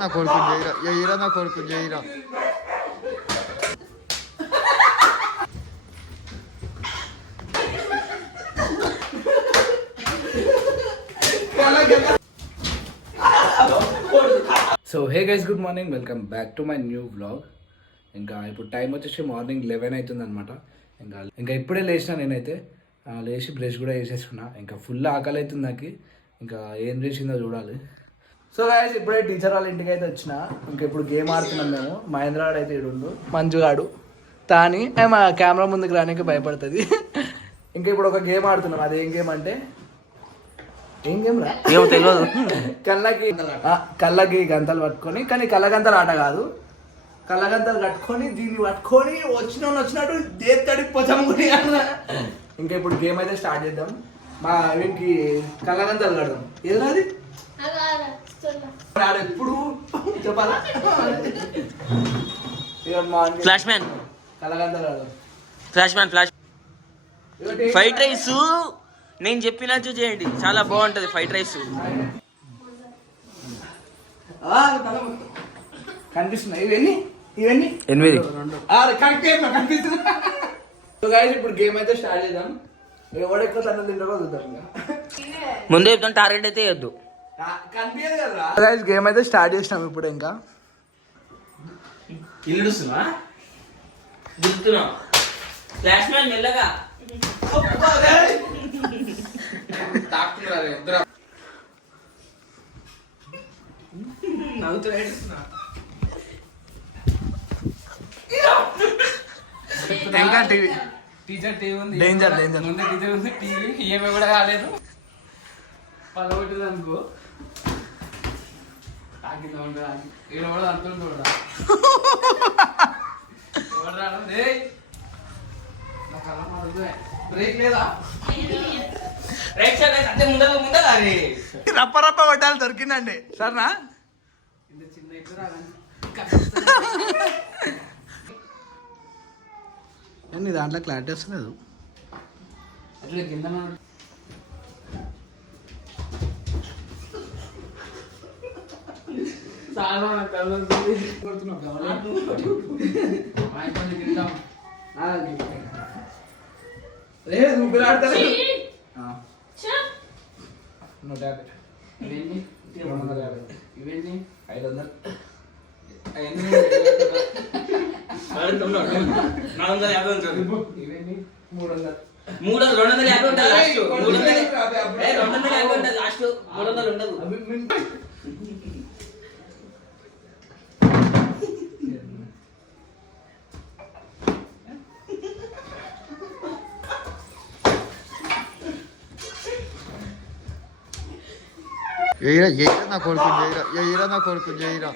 నా కొడుకు చేయరా నా కొడుకు చేయరా. So hey guys, good morning, welcome back to my new vlog. ఇంకా ఇప్పుడు టైం వచ్చేసి మార్నింగ్ 11 అవుతుంది అనమాట. ఇంకా ఇప్పుడే లేచిన నేనైతే లేచి బ్రష్ కూడా వేసేసుకున్నా. ఇంకా ఫుల్ ఆకలి అవుతుంది నాకు. ఇంకా ఏం చేసిందో చూడాలి. సో గైస్, ఇప్పుడే టీచర్ వాళ్ళ ఇంటికి అయితే వచ్చిన. ఇంకా ఇప్పుడు గేమ్ ఆడుతున్నాం మేము. మహేంద్రగాడు అయితే ఇడుండు, మంజుగాడు తాని మా కెమెరా ముందుకు రానికి భయపడుతుంది. ఇంకా ఇప్పుడు ఒక గేమ్ ఆడుతున్నాం. అది ఏం గేమ్ అంటే ఏం గేమ్ రా ఏమో తెలియదు. కళ్ళకి గంతలు పట్టుకొని, కానీ కళ్ళగంతలు ఆట కాదు, కళ్ళగంతలు కట్టుకొని దీన్ని పట్టుకొని వచ్చినట్టు దేత్తడి పొచముని అన్న. ఇంకా ఇప్పుడు గేమ్ అయితే స్టార్ట్ చేద్దాం. మా వీనికి కళ్ళగంతలు కడదాం. ఏదో అది ఎప్పుడు చెప్పాలా ఫ్లాష్ మ్యాన్, కళ్ళగంతలు కడదాం. ఫ్రైడ్ రైస్ నేను చెప్పినట్టు చేయండి, చాలా బాగుంటది ఫ్రైడ్ రైస్. కనిపిస్తున్నాయి ఇవన్నీ 8. కనిపిస్తుంది. ఇప్పుడు గేమ్ అయితే స్టార్ట్ చేద్దాం. ఎవడు ఎక్కువ తన తింటారో చూద్దాం. ముందే చెప్తాం, టార్గెట్ అయితే వేయద్దు. కనిపించదు కదా. గేమ్ అయితే స్టార్ట్ చేసినాం ఇప్పుడు. ఇంకా ఇల్లుస్తున్నా ఫ్లాష్ మ్యాన్ మెల్లగా ఇంకా టీవీ టీచర్ టీవీ ఉంది, డేంజర్ ముందే టీచర్ ఉంది, టీవీ ఈఎంఐ కూడా కాలేదు. పదకొట్టింది అనుకో తాకింది ఉంటుంది. ఇక్కడ కూడా అంటుంది కూడా బ్రేక్ లేదా రప్ప కొట్టాలి. దొరికిందండి సరేనా. ఇంత చిన్న ఇక్కడ నీ దాంట్లో క్లారిటీ వస్తలేదు. అట్లా కింద చాలా ముగ్గురు ఆడతారు. 150, ఇవన్నీ 250, ఇవన్నీ 500, 450 ఇవన్నీ 300, 250 ఉంటుంది లాస్ట్. 250 ఉంటుంది లాస్ట్, 300 ఉండదు. చేయరా నా కొడుకు చేయరా నా కొడుకు చేయరా.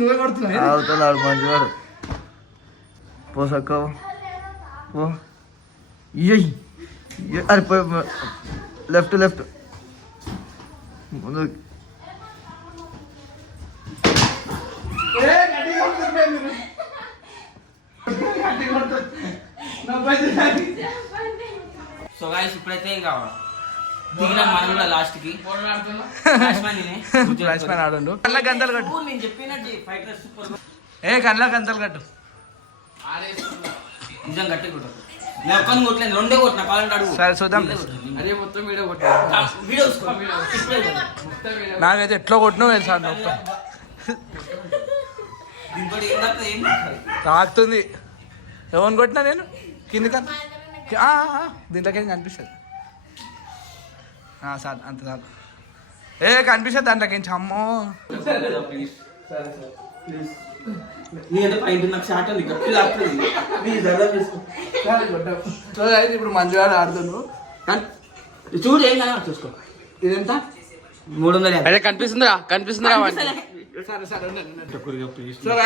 నువ్వే కొడుతున్నావు. అవుతున్నాడు మంచివాడు. పోసక్క పో. అరే లెఫ్ట్ ముందు. సో గాయ్స్, ఇప్పుడైతే ఇక దిగిన మనం కూడా లాస్ట్ కి ఆడండు. కళ్ళ గంతలు కట్టు. నేను చెప్పినట్టు ఫైట్ రైస్ సూపర్. కళ్ళ గంతలు కట్టు. నిజం గట్టి కొట్టు. నేను ఒక్కని కొట్టలేదు, రెండే కొట్టిన. కావాలంటే అడుగు. సరే చూద్దాం. అదే మొత్తం వీడియో కొట్టా. నాకైతే ఎట్లా కొట్టినావు తెలుసా. ఇంకోటి ఏం తక్కువ ఏం తక్కువ. తాకుతుంది. ఎవరిని కొట్టినా నేను కింది దీంట్లోకి ఏం కనిపిస్తుంది. సార్ అంత చాలు. కనిపిస్తుంది దాంట్లోకి ఏం చమ్మో. ఇప్పుడు మంచిగా ఆడుతున్నావు. చూడు ఏం కదా చూసుకో. ఇదెంత? 350. అదే కనిపిస్తుందా సరే సరే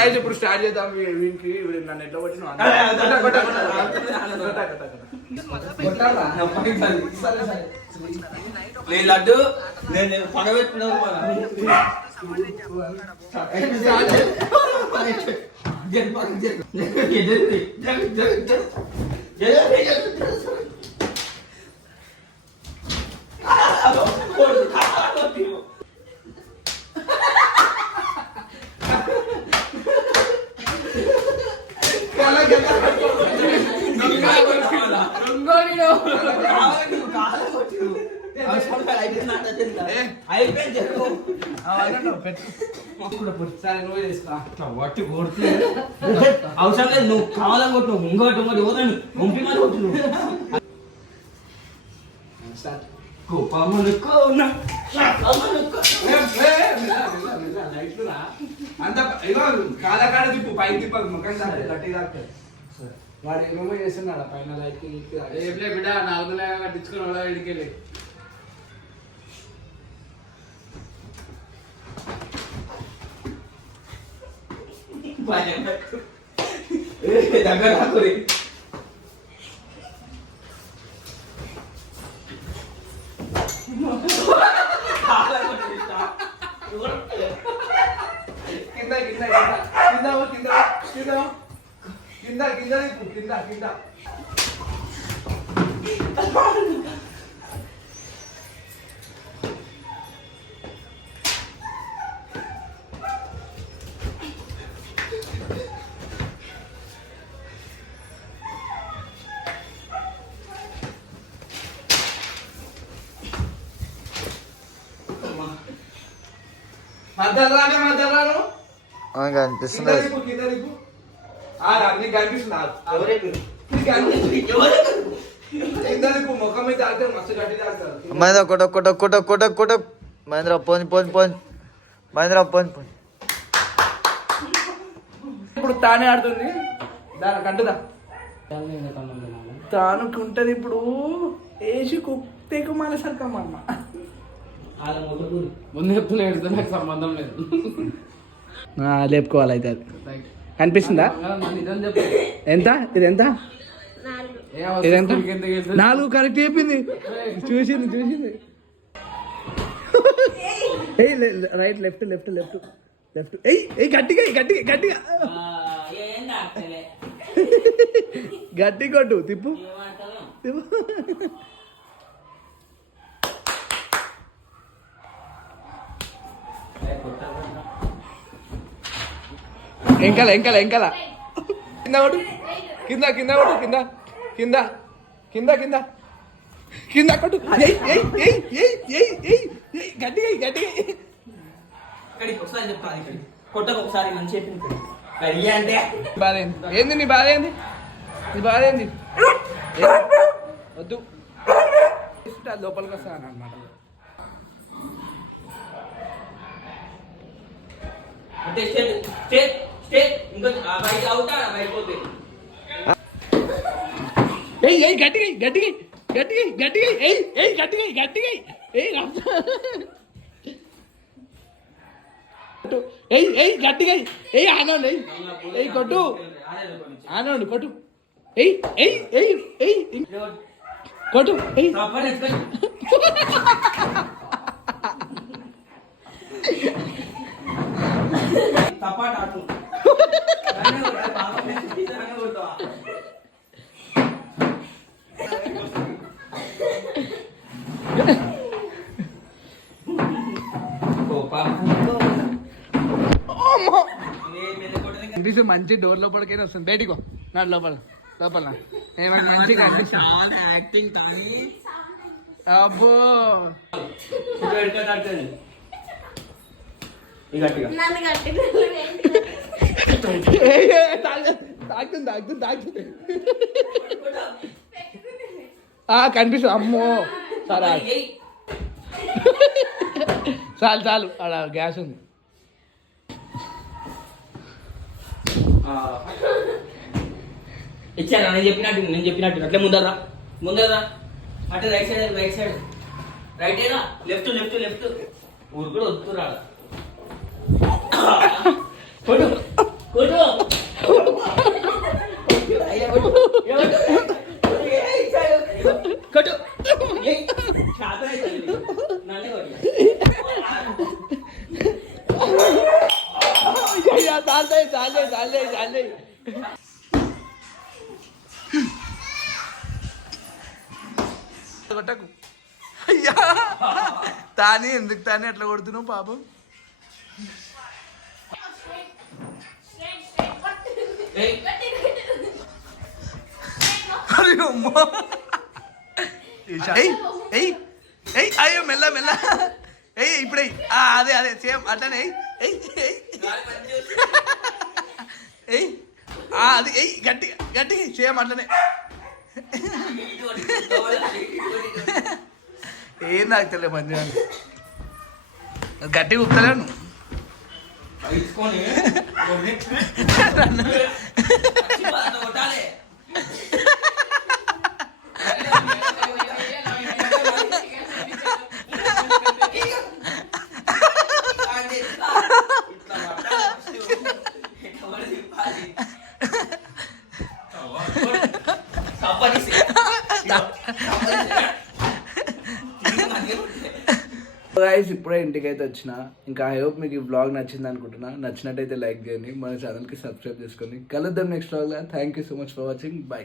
అయితే ఇప్పుడు స్టార్ట్ చేద్దాం. వీనికి నన్ను ఎట్లా కొట్టిన లడ్డు నేను పడబెట్టిన అవసరం లేదు. నువ్వు కావాలని కొట్టు. ఇంకోటి ఇంకోటి పోతాను పంపి మరి కొట్టు. అంత ఇగో కాలకాడ తిప్పు పైకి తిప్పదు ముఖం గట్టిగా వాడు ఏమేమో చేస్తున్నాడు పైన లైట్ బిడ్డ 4 కట్టించుకుని వాళ్ళ ఇడికెళ్ళి దగ్గర రాకురి. కింద కింద కింద కింద కింద కింద కింద కింద కింద మధ్యలో కనిపిస్తుంది. మహేంద్ర కొట్ట మహేంద్ర పోని మహేంద్ర పోని. ఇప్పుడు తానే ఆడుతుంది. దానికి అంటుదా తానుకు ఉంటది. ఇప్పుడు వేసి కుక్కు మనసరికమ్మ ముందు చెప్తున్నా నాకు సంబంధం లేదు. లేపుకోవాలి అయితే. అది కనిపిస్తుందా? ఎంత ఇది ఎంత? ఇదెంత? 4 కరెక్ట్ చెప్పింది. చూసింది. రైట్ లెఫ్ట్ గట్టిగా గట్టి కొట్టు. తిప్పు. ఎంకల కింద కొట్టు. కింద కొట్టు. గట్టిగా ఒకసారి మంచి అంటే బాధ ఏంది? నీ బాధ ఏంది? వద్దు లోపలికి వస్తాను అన్నమాట. అంటే స్టేట్ ఇంకా బయట అవుతా అయిపోతే గట్టిగా ఆనండి కొట్టు. కొట్టు. తపాటు ఆటు మంచి డోర్ లోపలికైనా వస్తుంది. బయటికో నా లోపల ఏమన్నా మంచిగా యాక్టింగ్ కానీ అబ్బో గట్టిగా తాగుతుంది కనిపిస్తుంది అమ్మో సరే చాలు అలా గ్యాస్ ఉంది. ఇచ్చారా నేను చెప్పినట్టు అట్లే ముందరా అటు రైట్ సైడ్ రైట్ ఏనా లెఫ్ట్ ఊరు కూడా వద్దురా కొట్టు చాలే కొట్టకు అయ్యా తానే ఎందుకు తానే అట్లా కొడుతున్నావు పాపం. అయ్యో మెల్ల ఇప్పుడే అదే సేమ్ అట్లనే అది గట్టి సేమ్ అట్లనే ఏం తాగుతలే మంచిగా గట్టి కుక్కలేను గైస్ ఇప్పుడే ఇంటికి అయితే వచ్చిన. ఇంకా ఐ హోప్ మీకు ఈ వ్లాగ్ నచ్చింది అనుకుంటున్నా. నచ్చినట్టయితే లైక్ చేయండి, మన ఛానల్కి సబ్స్క్రైబ్ చేసుకోండి. కలుద్దాం నెక్స్ట్ వ్లాగ్లో. Thank you so much for watching. By.